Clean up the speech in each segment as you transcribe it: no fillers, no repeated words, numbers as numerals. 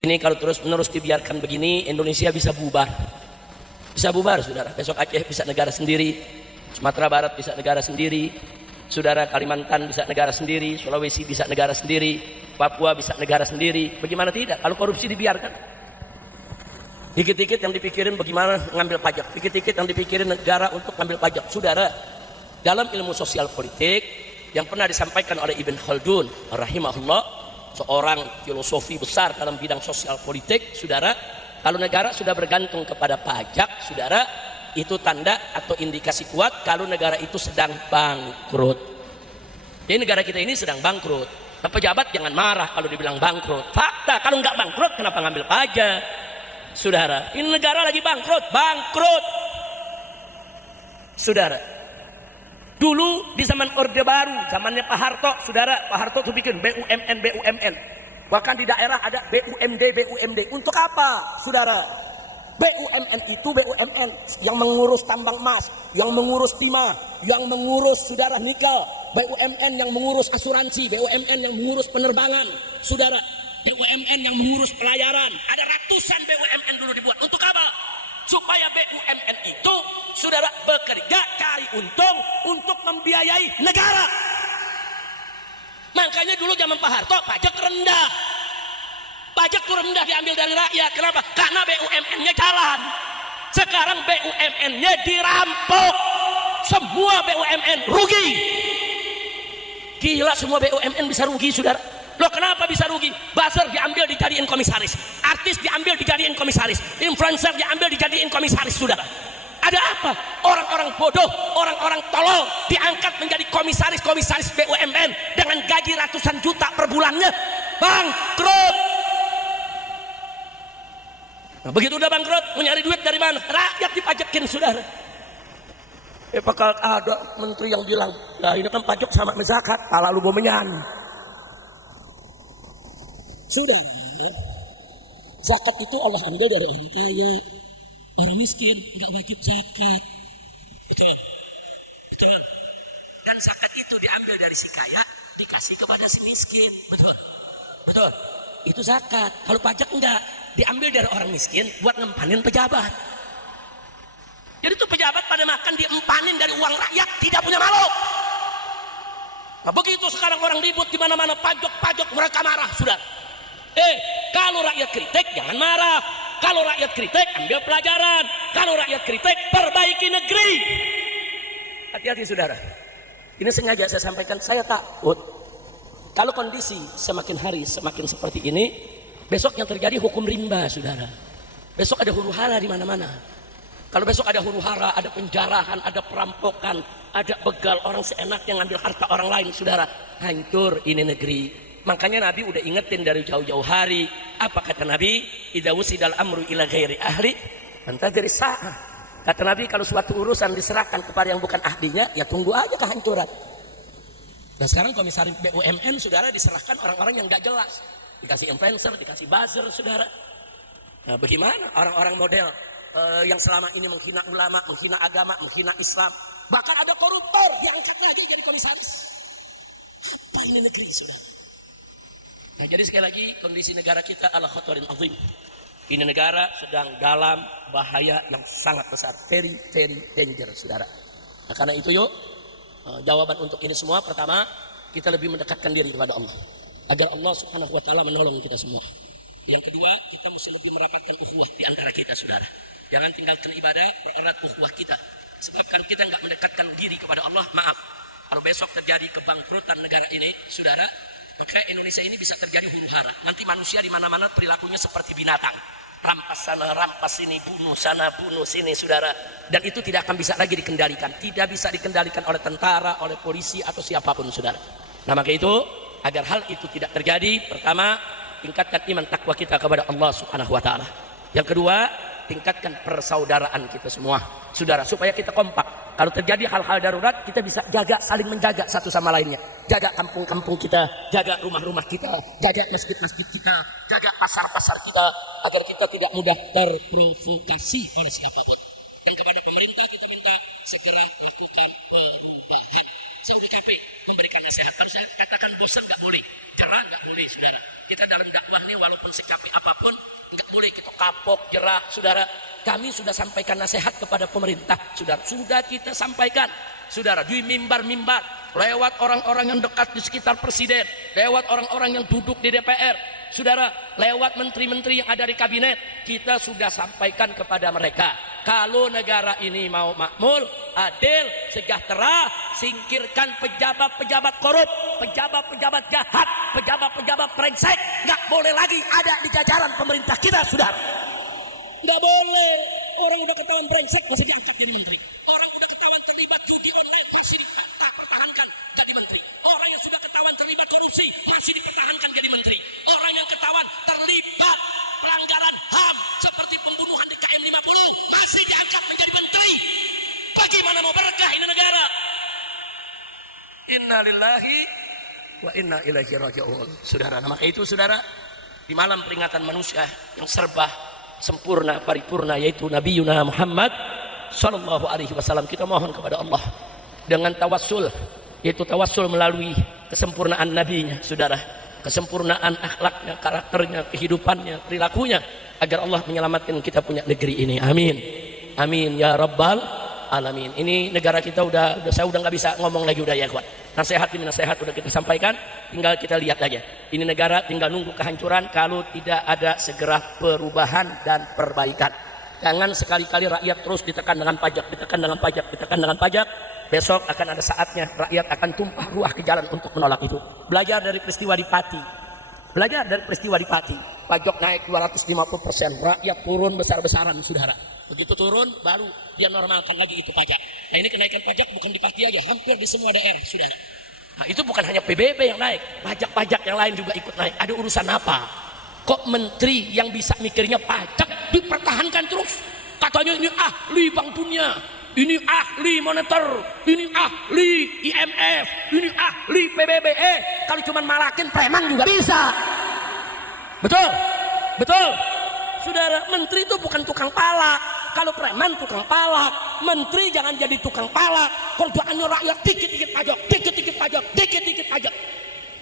Ini kalau terus-menerus dibiarkan begini, Indonesia bisa bubar. Bisa bubar, saudara. Besok Aceh bisa negara sendiri, Sumatera Barat bisa negara sendiri, saudara, Kalimantan bisa negara sendiri, Sulawesi bisa negara sendiri, Papua bisa negara sendiri. Bagaimana tidak kalau korupsi dibiarkan? Dikit-dikit yang dipikirin bagaimana ngambil pajak, dikit-dikit yang dipikirin negara untuk ngambil pajak. Saudara, dalam ilmu sosial politik yang pernah disampaikan oleh Ibn Khaldun rahimahullah, seorang filosofi besar dalam bidang sosial politik, saudara, kalau negara sudah bergantung kepada pajak, saudara, itu tanda atau indikasi kuat kalau negara itu sedang bangkrut. Jadi negara kita ini sedang bangkrut. Nah, pejabat jangan marah kalau dibilang bangkrut. Fakta, kalau nggak bangkrut kenapa ngambil pajak? Saudara, ini negara lagi bangkrut, bangkrut. Saudara, dulu di zaman Orde Baru, zamannya Pak Harto, saudara, Pak Harto tuh bikin BUMN. Bahkan di daerah ada BUMD. Untuk apa, saudara? BUMN itu BUMN yang mengurus tambang emas, yang mengurus timah, yang mengurus, saudara, nikel. BUMN yang mengurus asuransi, BUMN yang mengurus penerbangan, saudara. BUMN yang mengurus pelayaran. Ada ratusan BUMN dulu dibuat. Untuk apa? Supaya BUMN itu, saudara, bekerja cari untung untuk membiayai negara. Makanya dulu zaman Pak Harto pajak rendah. Pajak itu rendah diambil dari rakyat. Kenapa? Karena BUMN-nya jalan. Sekarang BUMN-nya dirampok. Semua BUMN rugi. Gila, semua BUMN bisa rugi, saudara. Loh, kenapa bisa rugi? Buzzer diambil dijadiin komisaris, artis diambil dijadiin komisaris, influencer diambil dijadiin komisaris, saudara. Ada apa? Orang-orang bodoh, orang-orang tolol diangkat menjadi komisaris BUMN dengan gaji ratusan juta per bulannya. Bangkrut. Nah, begitu udah bangkrut, mau nyari duit dari mana? Rakyat dipajakin, saudara. Apakah ada menteri yang bilang, nah ini kan pajak sama zakat, ala lu bomenyan. Saudara, zakat itu Allah ambil dari orang kaya, orang miskin nggak wajib zakat. Betul. Dan zakat itu diambil dari si kaya, dikasih kepada si miskin. Betul. Itu zakat. Kalau pajak enggak, diambil dari orang miskin buat ngempanin pejabat. Jadi itu pejabat pada makan diempanin dari uang rakyat, tidak punya malu. Nah, begitu sekarang orang ribut di mana-mana pajak, mereka marah, saudara. Kalau rakyat kritik jangan marah. Kalau rakyat kritik ambil pelajaran. Kalau rakyat kritik perbaiki negeri. Hati-hati, saudara. Ini sengaja saya sampaikan, saya takut kalau kondisi semakin hari semakin seperti ini, besok yang terjadi hukum rimba, saudara. Besok ada huru-hara di mana-mana. Kalau besok ada huru-hara, ada penjarahan, ada perampokan, ada begal, orang seenaknya ngambil harta orang lain, saudara. Hancur ini negeri. Makanya Nabi udah ingetin dari jauh-jauh hari. Apa kata Nabi? Idza wusidal amru ila ghairi ahli fantadhir sa'ah. Kata Nabi, kalau suatu urusan diserahkan kepada yang bukan ahlinya, ya tunggu aja kehancuran. Dan sekarang komisaris BUMN, saudara, diserahkan orang-orang yang gak jelas. Dikasih influencer, dikasih buzzer, saudara. Nah, bagaimana orang-orang model yang selama ini menghina ulama, menghina agama, menghina Islam, bahkan ada koruptor diangkat lagi jadi komisaris. Apa ini negeri, saudara? Nah, jadi sekali lagi kondisi negara kita ala khatarin azim. Ini negara sedang dalam bahaya yang sangat besar, very dangerous, saudara. Nah, karena itu yuk, jawaban untuk ini semua, pertama, kita lebih mendekatkan diri kepada Allah agar Allah Subhanahu wa taala menolong kita semua. Yang kedua, kita mesti lebih merapatkan ukhuwah di antara kita, saudara. Jangan tinggalkan ibadah, pererat ukhuwah kita. Sebabkan kita nggak mendekatkan diri kepada Allah, maaf, kalau besok terjadi kebangkrutan negara ini, saudara, maka Indonesia ini bisa terjadi huru-hara. Nanti manusia di mana-mana perilakunya seperti binatang. Rampas sana, rampas sini, bunuh sana, bunuh sini, saudara. Dan itu tidak akan bisa lagi dikendalikan. Tidak bisa dikendalikan oleh tentara, oleh polisi, atau siapapun, saudara. Nah, maka itu, agar hal itu tidak terjadi, pertama, tingkatkan iman takwa kita kepada Allah Subhanahu wa taala. Yang kedua, tingkatkan persaudaraan kita semua, saudara, supaya kita kompak. Kalau terjadi hal-hal darurat, kita bisa jaga, saling menjaga satu sama lainnya. Jaga kampung-kampung kita, jaga rumah-rumah kita, jaga masjid-masjid kita, jaga pasar-pasar kita, agar kita tidak mudah terprovokasi oleh siapapun. Dan kepada pemerintah kita minta segera lakukan perubahan. Saya udah capek memberikan nasihat. Kalau saya katakan bosan nggak boleh, jerah nggak boleh, saudara. Kita dalam dakwah nih walaupun secapek apapun nggak boleh kita kapok, jerah, saudara. Kami sudah sampaikan nasihat kepada pemerintah, saudara. Sudah kita sampaikan, saudara, di mimbar-mimbar, lewat orang-orang yang dekat di sekitar presiden, lewat orang-orang yang duduk di DPR, saudara, lewat menteri-menteri yang ada di kabinet, kita sudah sampaikan kepada mereka, kalau negara ini mau makmur, adil, sejahtera, singkirkan pejabat-pejabat korup, pejabat-pejabat jahat, pejabat-pejabat brengsek, nggak boleh lagi ada di jajaran pemerintah kita, saudara. Nggak boleh. Orang udah ketahuan brengsek masih diangkat jadi menteri. Orang udah ketahuan terlibat judi online masih dipertahankan jadi menteri. Orang yang sudah ketahuan terlibat korupsi masih dipertahankan jadi menteri. Orang yang ketahuan terlibat pelanggaran HAM seperti pembunuhan di KM 50 masih diangkat menjadi menteri. Bagaimana mau berkah ini negara? Inna lillahi wa inna ilaihi raji'un. Saudara, maka itu saudara, di malam peringatan manusia yang serba sempurna paripurna yaitu Nabi Yuna Muhammad sallallahu alaihi wasallam, kita mohon kepada Allah dengan tawassul, yaitu tawassul melalui kesempurnaan nabinya, saudara, kesempurnaan akhlaknya, karakternya, kehidupannya, perilakunya, agar Allah menyelamatkan kita punya negeri ini. Amin. Amin ya rabbal alamin. Ini negara kita saya udah nggak bisa ngomong lagi, udah ya kuat. Nasihat demi nasihat udah kita sampaikan, tinggal kita lihat aja. Ini negara tinggal nunggu kehancuran kalau tidak ada segera perubahan dan perbaikan. Jangan sekali-kali rakyat terus ditekan dengan pajak, ditekan dengan pajak, ditekan dengan pajak. Besok akan ada saatnya rakyat akan tumpah ruah ke jalan untuk menolak itu. Belajar dari peristiwa di Pati. Belajar dari peristiwa di Pati. Pajak naik 250%, rakyat turun besar-besaran, saudara. Begitu turun, baru dia normalkan lagi itu pajak. Nah, ini kenaikan pajak bukan di Pati aja, hampir di semua daerah, saudara. Nah, itu bukan hanya PBB yang naik, pajak-pajak yang lain juga ikut naik. Ada urusan apa? Kok menteri yang bisa mikirnya pajak dipertahankan terus? Katanya ini ahli Bank Dunia, ini ahli moneter, ini ahli IMF, ini ahli PBB. Kalau cuma malakin preman juga bisa. Betul? Betul? Saudara, menteri itu bukan tukang palak. Kalau preman tukang palak, menteri jangan jadi tukang palak. Kerjaannya rakyat dikit-dikit pajak, dikit-dikit pajak, dikit-dikit pajak.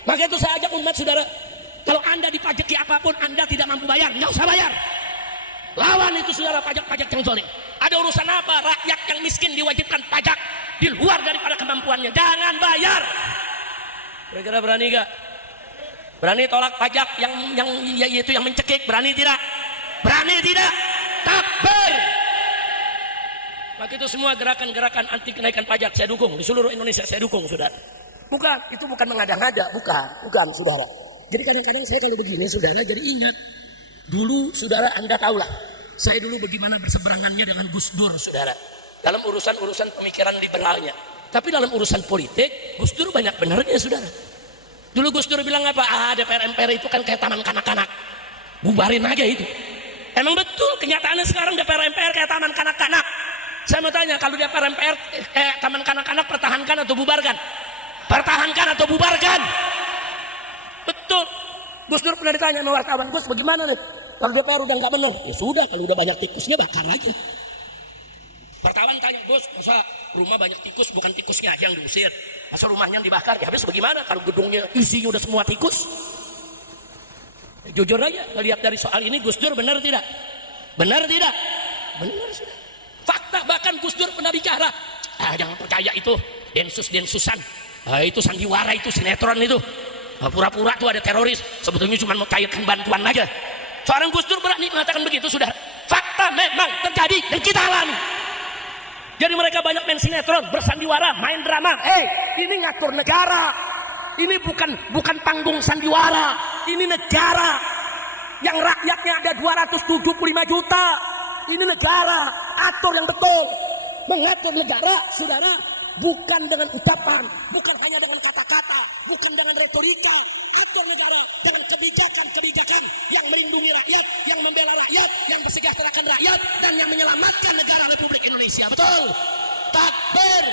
Maka itu saya ajak umat saudara, kalau Anda dipajaki apapun, Anda tidak mampu bayar, nggak usah bayar. Lawan itu saudara pajak-pajak yang zalim. Ada urusan apa? Rakyat yang miskin diwajibkan pajak di luar daripada kemampuannya, jangan bayar. Kira-kira berani gak? Berani tolak pajak yang yaitu yang mencekik? Berani tidak? Berani tidak? Takbir. Maka itu semua gerakan-gerakan anti kenaikan pajak saya dukung, di seluruh Indonesia saya dukung, saudara. Bukan, itu bukan mengada-ngada, bukan, saudara. Jadi kadang-kadang saya kalau begini, saudara, jadi ingat dulu, saudara, Anda tahulah, saya dulu bagaimana berseberangannya dengan Gus Dur, saudara, dalam urusan-urusan pemikiran liberalnya. Tapi dalam urusan politik, Gus Dur banyak benarnya, saudara. Dulu Gus Dur bilang apa? DPR MPR itu kan kayak taman kanak-kanak, bubarin aja itu. Emang betul, kenyataannya sekarang DPR MPR kayak taman kanak-kanak. Saya mau tanya, kalau DPR MPR kayak taman kanak-kanak, pertahankan atau bubarkan? Pertahankan atau bubarkan? Betul. Gus Dur pernah ditanya sama wartawan, Gus bagaimana nih? Kalau DPR udah nggak benar, ya sudah, kalau udah banyak tikusnya bakar aja. Wartawan tanya, Gus, masa rumah banyak tikus, bukan tikusnya aja yang diusir? Masa rumahnya yang dibakar? Ya habis bagaimana kalau gedungnya isinya udah semua tikus? Jujur aja, lihat dari soal ini Gus Dur benar tidak? Benar tidak? Benar sudah. Fakta, bahkan Gus Dur pernah bicara. Jangan percaya itu densus-densusan. Itu sandiwara, itu sinetron itu. Pura-pura tuh ada teroris. Sebetulnya cuma mau cairkan bantuan aja. Seorang Gus Dur berani mengatakan begitu, sudah. Fakta memang terjadi dan kita alami. Jadi mereka banyak main sinetron, bersandiwara, main drama. Ini ngatur negara. Ini bukan panggung sandiwara. Ini negara yang rakyatnya ada 275 juta. Ini negara, atur yang betul. Mengatur negara, saudara, bukan dengan ucapan, bukan hanya dengan kata-kata, bukan dengan retorika. Atur negara dengan kebijakan-kebijakan yang melindungi rakyat, yang membela rakyat, yang mensejahterakan rakyat, dan yang menyelamatkan negara Republik Indonesia. Betul? Takbir.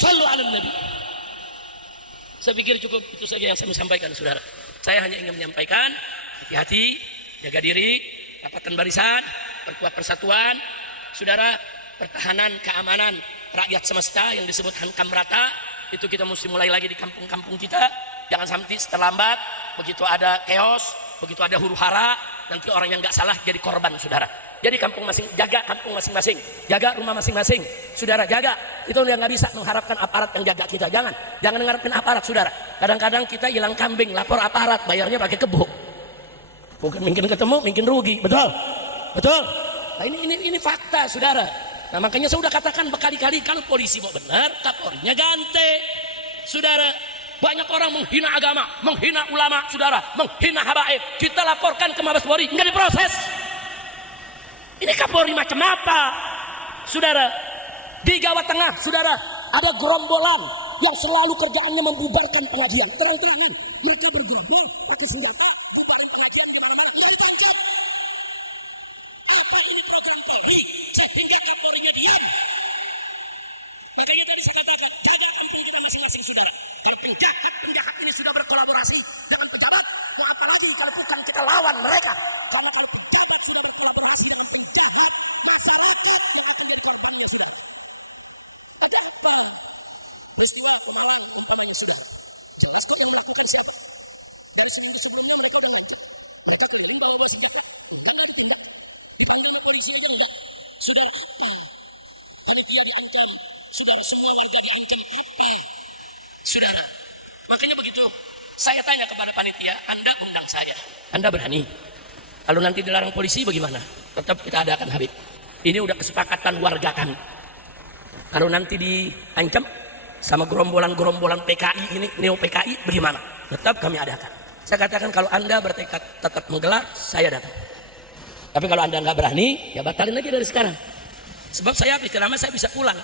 Shallu ala Nabi. Saya pikir cukup itu saja yang saya sampaikan, saudara. Saya hanya ingin menyampaikan, hati-hati, jaga diri, rapatkan barisan, perkuat persatuan, saudara, pertahanan keamanan rakyat semesta yang disebut Hankam Rata, itu kita mesti mulai lagi di kampung-kampung kita. Jangan sampai terlambat, begitu ada chaos, begitu ada huru-hara, nanti orang yang nggak salah jadi korban, saudara. Jadi jaga kampung masing-masing, jaga rumah masing-masing, saudara, jaga. Itu yang nggak bisa mengharapkan aparat yang jaga kita. Jangan mengharapkan aparat, saudara. Kadang-kadang kita hilang kambing, lapor aparat, bayarnya pakai kebo. Mungkin ketemu, mungkin rugi, betul. Nah, ini fakta, saudara. Nah, makanya saya sudah katakan berkali-kali, kalau polisi mau benar, Kapolrinya ganti, saudara. Banyak orang menghina agama, menghina ulama, saudara, menghina habaib. Kita laporkan ke Mabes Polri, nggak diproses. Ini Kapolri macam apa, saudara? Di Jawa Tengah, saudara, ada gerombolan yang selalu kerjaannya membubarkan pengajian. Terang-terangan, mereka bergerombol pakai senjata, bubarin pengajian di mana-mana, nggak ditangkap. Apa ini program Polri? Sehingga Kapolrinya diam. Makanya tadi saya katakan, jaga kampung kita masing-masing, saudara. Kalau penjahat ini sudah berkolaborasi dengan pejabat, mau apa lagi kalau bukan kita lawan mereka? Kalau pejabat sudah berkolaborasi dengan penjahat, masyarakat yang akan jadi korbannya, sudah. Ada apa? Peristiwa Malang umpamanya, sudah. Jelaskan yang melakukan siapa? Dari sebelumnya mereka sudah lanjut. Mereka tidak membawa senjata. Ini ditembak. Ditangani polisi aja enggak. Saya tanya kepada panitia, Anda undang saya, Anda berani? Kalau nanti dilarang polisi bagaimana? Tetap kita adakan, Habib. Ini udah kesepakatan warga kami. Kalau nanti diancam sama gerombolan PKI ini, neo PKI, bagaimana? Tetap kami adakan. Saya katakan kalau Anda bertekad tetap menggelar, saya datang. Tapi kalau Anda nggak berani, ya batalin lagi dari sekarang. Sebab saya habis ceramah, saya bisa pulang.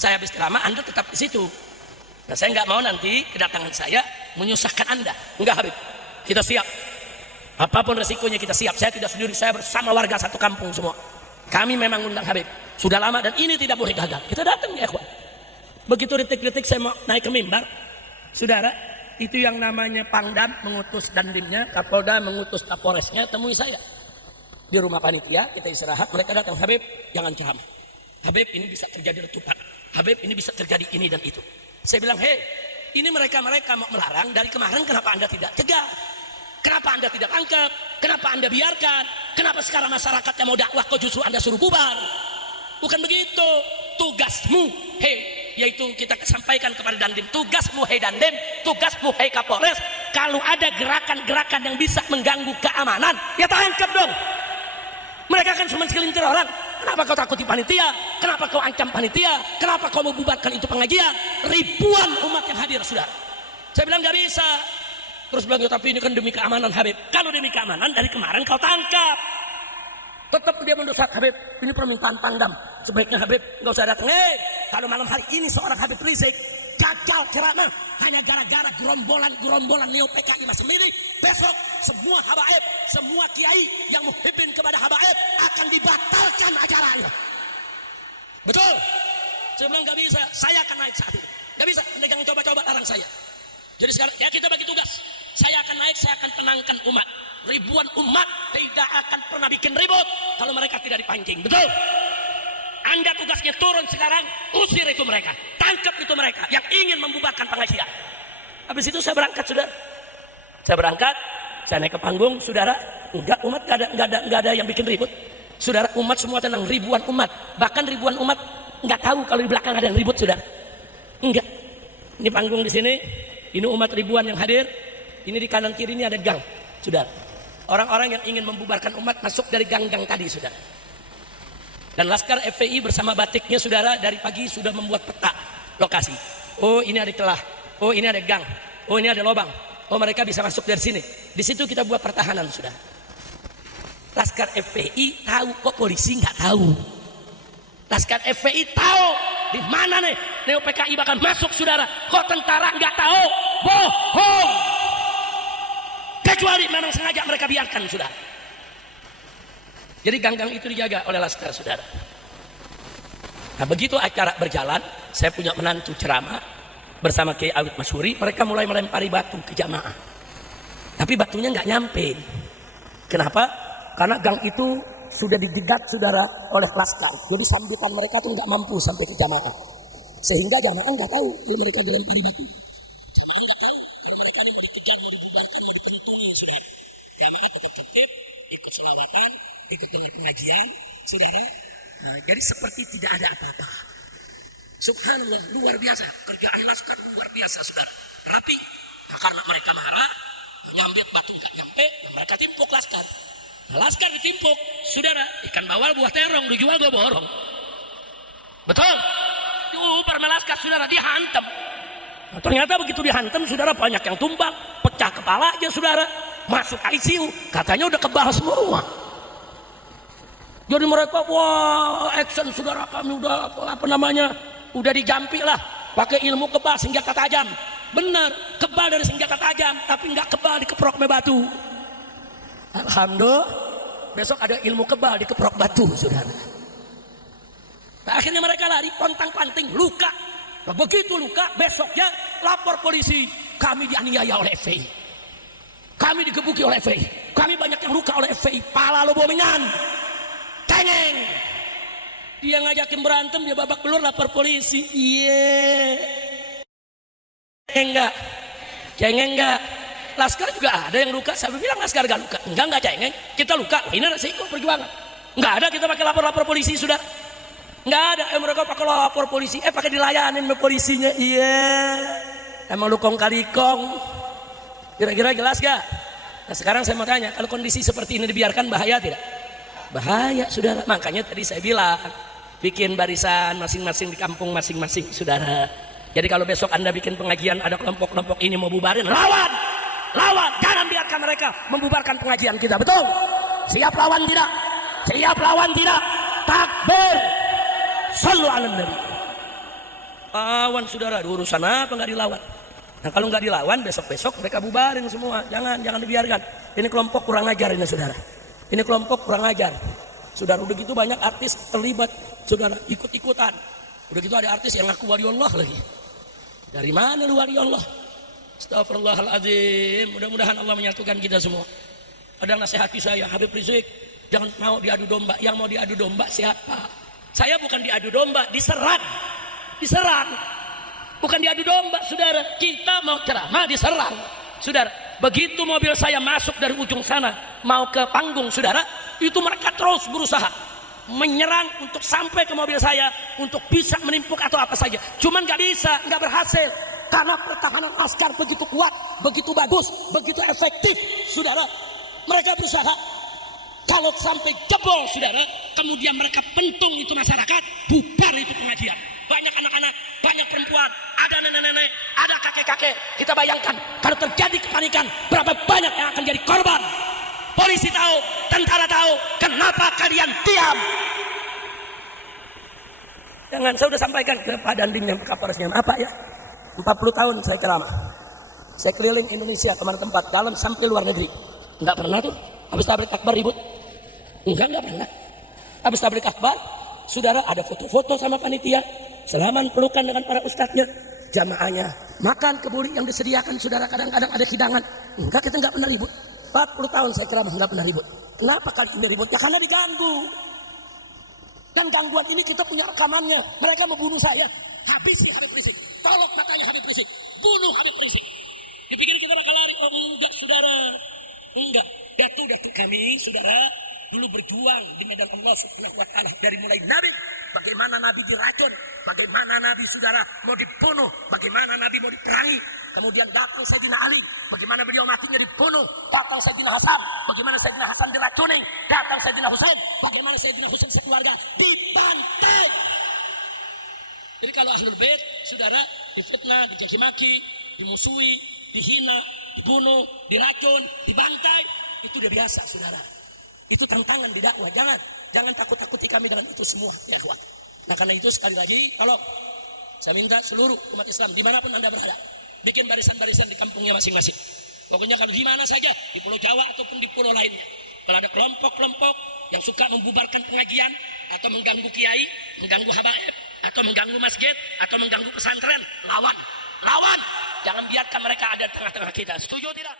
Saya habis ceramah, Anda tetap di situ. Nah, saya nggak mau nanti kedatangan saya menyusahkan Anda. Enggak, Habib. Kita siap. Apapun resikonya kita siap. Saya tidak sendiri, saya bersama warga satu kampung semua. Kami memang undang Habib. Sudah lama dan ini tidak boleh gagal. Kita datang ya, kawan. Begitu detik-detik saya mau naik ke mimbar, saudara, itu yang namanya Pangdam mengutus dandimnya, Kapolda mengutus Kapolresnya, temui saya. Di rumah panitia, kita istirahat, mereka datang, Habib, jangan ceramah. Habib, ini bisa terjadi letupan. Habib, ini bisa terjadi ini dan itu. Saya bilang, hei, ini mereka mau melarang dari kemarin, kenapa Anda tidak cegah? Kenapa Anda tidak tangkap? Kenapa Anda biarkan? Kenapa sekarang masyarakatnya mau dakwah kok justru Anda suruh bubar? Bukan begitu. Tugasmu, hei, yaitu kita sampaikan kepada Dandim, tugasmu hei Dandim, tugasmu hei Kapolres, kalau ada gerakan-gerakan yang bisa mengganggu keamanan, ya tangkap dong. Mereka kan cuma segelintir orang. Kenapa kau takuti panitia? Kenapa kau ancam panitia? Kenapa kau membubarkan itu pengajian? Ribuan umat yang hadir, saudara. Saya bilang nggak bisa. Terus bilang, tapi ini kan demi keamanan, Habib. Kalau demi keamanan, dari kemarin kau tangkap. Tetap dia mendesak, Habib. Ini permintaan Pangdam. Sebaiknya Habib nggak usah datang. Kalau malam hari ini seorang Habib Rizik gagal ceramah hanya gara-gara gerombolan neo PKI masih milih, besok semua habaib, semua kiai yang muhibbin kepada habaib akan dibatalkan acaranya. Betul? Saya bilang nggak bisa, saya akan naik saat ini. Nggak bisa, Anda jangan coba-coba larang saya. Jadi sekarang ya kita bagi tugas. Saya akan naik, saya akan tenangkan umat. Ribuan umat tidak akan pernah bikin ribut kalau mereka tidak dipancing. Betul? Anda tugasnya turun sekarang, usir itu mereka, tangkap itu mereka yang ingin membubarkan pengajian. Habis itu saya berangkat, saudara. Saya berangkat, saya naik ke panggung, saudara. Enggak, umat enggak ada yang bikin ribut. Saudara, umat semua tenang, ribuan umat. Bahkan ribuan umat enggak tahu kalau di belakang ada yang ribut, saudara. Enggak. Ini panggung di sini, ini umat ribuan yang hadir. Ini di kanan kiri ini ada gang, saudara. Orang-orang yang ingin membubarkan umat masuk dari gang-gang tadi, saudara. Dan Laskar FPI bersama batiknya, saudara, dari pagi sudah membuat peta lokasi. Oh, ini ada celah. Oh, ini ada gang. Oh, ini ada lubang. Oh, mereka bisa masuk dari sini. Di situ kita buat pertahanan, saudara. Laskar FPI tahu, kok polisi nggak tahu. Laskar FPI tahu di mana nih neo PKI bakal masuk, saudara. Kok tentara nggak tahu? Bohong. Kecuali memang sengaja mereka biarkan, saudara. Jadi gang-gang itu dijaga oleh Laskar, saudara. Nah, begitu acara berjalan, saya punya menantu ceramah bersama Kiai Awid Masyuri. Mereka mulai melempari batu ke jamaah. Tapi batunya nggak nyampe. Kenapa? Karena gang itu sudah dijegat, saudara, oleh Laskar. Jadi sambutan mereka tuh nggak mampu sampai ke jamaah. Sehingga jamaah nggak tahu kalau mereka dilempari batu. Jamaah nggak tahu kalau mereka ini mau dikejar, mau dibubarkan, mau dipentungi sudah. Jamaah tetap tertib, ikut selawatan, ikut pengajian, saudara. Nah, jadi seperti tidak ada apa-apa. Subhanallah, luar biasa. Kerjaan laskar luar biasa, saudara. Rapi. Nah, karena mereka marah, nyambit batu nggak nyampe, mereka timpuk laskar. Nah, laskar ditimpuk, saudara. Ikan bawal buah terong dijual gue borong. Betul? Perma laskar, saudara, dihantam. Nah, ternyata begitu dihantam, saudara, banyak yang tumbang, pecah kepala aja, saudara. Masuk ICU, katanya udah kebal semua. Jadi mereka, wah, action, saudara, kami udah apa namanya, udah dijampi lah, pakai ilmu kebal, senjata tajam. Benar, kebal dari senjata tajam, tapi nggak kebal dikeprok me batu. Alhamdulillah, besok ada ilmu kebal dikeprok batu, saudara. Nah, akhirnya mereka lari, pontang-panting, luka. Nah, begitu luka, besoknya lapor polisi, kami dianiaya oleh FPI, kami digebuki oleh FPI, kami banyak yang luka oleh FPI, pala lo bomingan, cengeng. Dia ngajakin berantem, dia babak belur, lapor polisi. Enggak, cengeng enggak. Laskar juga ada yang luka. Saya bilang laskar gak luka. Enggak cengeng. Kita luka. Ini resiko perjuangan. Enggak ada kita pakai lapor polisi, sudah. Enggak ada. Mereka pakai lapor polisi. Pakai dilayanin sama polisinya. Iya. Emang lu kong kali kong. Kira-kira jelas gak? Nah, sekarang saya mau tanya, kalau kondisi seperti ini dibiarkan bahaya tidak? Bahaya, saudara. Makanya tadi saya bilang, bikin barisan masing-masing di kampung masing-masing, saudara. Jadi kalau besok Anda bikin pengajian, ada kelompok-kelompok ini mau bubarin, lawan, jangan biarkan mereka membubarkan pengajian kita, betul? Siap lawan tidak? Siap lawan tidak? Takbir, sallu ala nabi. Lawan, saudara, urusan apa nggak dilawan? Nah, kalau nggak dilawan, besok-besok mereka bubarin semua. Jangan dibiarkan. Ini kelompok kurang ajar ini, saudara. Ini kelompok kurang ajar. Saudara, udah gitu banyak artis terlibat, saudara, ikut-ikutan. Udah gitu ada artis yang ngaku wali Allah lagi. Dari mana lu wali Allah? Astagfirullahaladzim. Mudah-mudahan Allah menyatukan kita semua. Ada nasihati saya, Habib Rizik, jangan mau diadu domba. Yang mau diadu domba siapa? Saya bukan diadu domba, diserang. Bukan diadu domba, saudara. Kita mau ceramah, diserang, saudara. Begitu mobil saya masuk dari ujung sana mau ke panggung, saudara, itu mereka terus berusaha menyerang untuk sampai ke mobil saya untuk bisa menimpuk atau apa saja. Cuman nggak bisa, nggak berhasil karena pertahanan laskar begitu kuat, begitu bagus, begitu efektif, saudara. Mereka berusaha. Kalau sampai jebol, saudara, kemudian mereka pentung itu masyarakat, bubar itu pengajian. Banyak anak-anak, banyak perempuan, ada nenek-nenek, ada kakek-kakek. Kita bayangkan kalau terjadi kepanikan, berapa banyak yang akan jadi korban. Polisi tahu, tentara tahu, kenapa kalian diam? Jangan, saya sudah sampaikan ke Pak Dandim yang Kapolresnya, apa ya? 40 tahun saya ceramah. Saya keliling Indonesia kemana tempat, dalam sampai luar negeri. Enggak pernah tuh, habis tablik akbar ribut. Enggak pernah. Habis tablik akbar, saudara, ada foto-foto sama panitia, salaman pelukan dengan para ustadznya, jamaahnya, makan kebuli yang disediakan, saudara, kadang-kadang ada hidangan. Enggak, kita enggak pernah ribut. 40 tahun saya ceramah nggak pernah ribut. Kenapa kali ini ribut? Ya karena diganggu. Dan gangguan ini kita punya rekamannya. Mereka mau bunuh saya. Habisi Habib Rizik. Tolok matanya Habib Rizik. Bunuh Habib Rizik. Dipikir kita bakal lari. Oh enggak, saudara. Enggak. Datu-datu kami, saudara, dulu berjuang di medan Allah Subhanahu wa Ta'ala. Dari mulai Nabi, bagaimana Nabi diracun, bagaimana Nabi, saudara, mau dibunuh, bagaimana Nabi mau diperangi. Kemudian datang Sayyidina Ali, bagaimana beliau matinya dibunuh. Datang Sayyidina Hasan, bagaimana Sayyidina Hasan diracuni. Datang Sayyidina Husain, bagaimana Sayyidina Husain sekeluarga dibantai. Jadi kalau Ahlul Bait, saudara, difitnah, dicaci maki, dimusuhi, dihina, dibunuh, diracun, dibantai, itu udah biasa, saudara. Itu tantangan di dakwah. Jangan takut-takuti kami dengan itu semua, ya kawan. Nah, karena itu sekali lagi, kalau saya minta seluruh umat Islam dimanapun Anda berada, bikin barisan-barisan di kampungnya masing-masing. Pokoknya kalau di mana saja, di Pulau Jawa ataupun di pulau lainnya, kalau ada kelompok-kelompok yang suka membubarkan pengajian atau mengganggu kiai, mengganggu habaib, atau mengganggu masjid, atau mengganggu pesantren, lawan. Jangan biarkan mereka ada di tengah-tengah kita. Setuju tidak?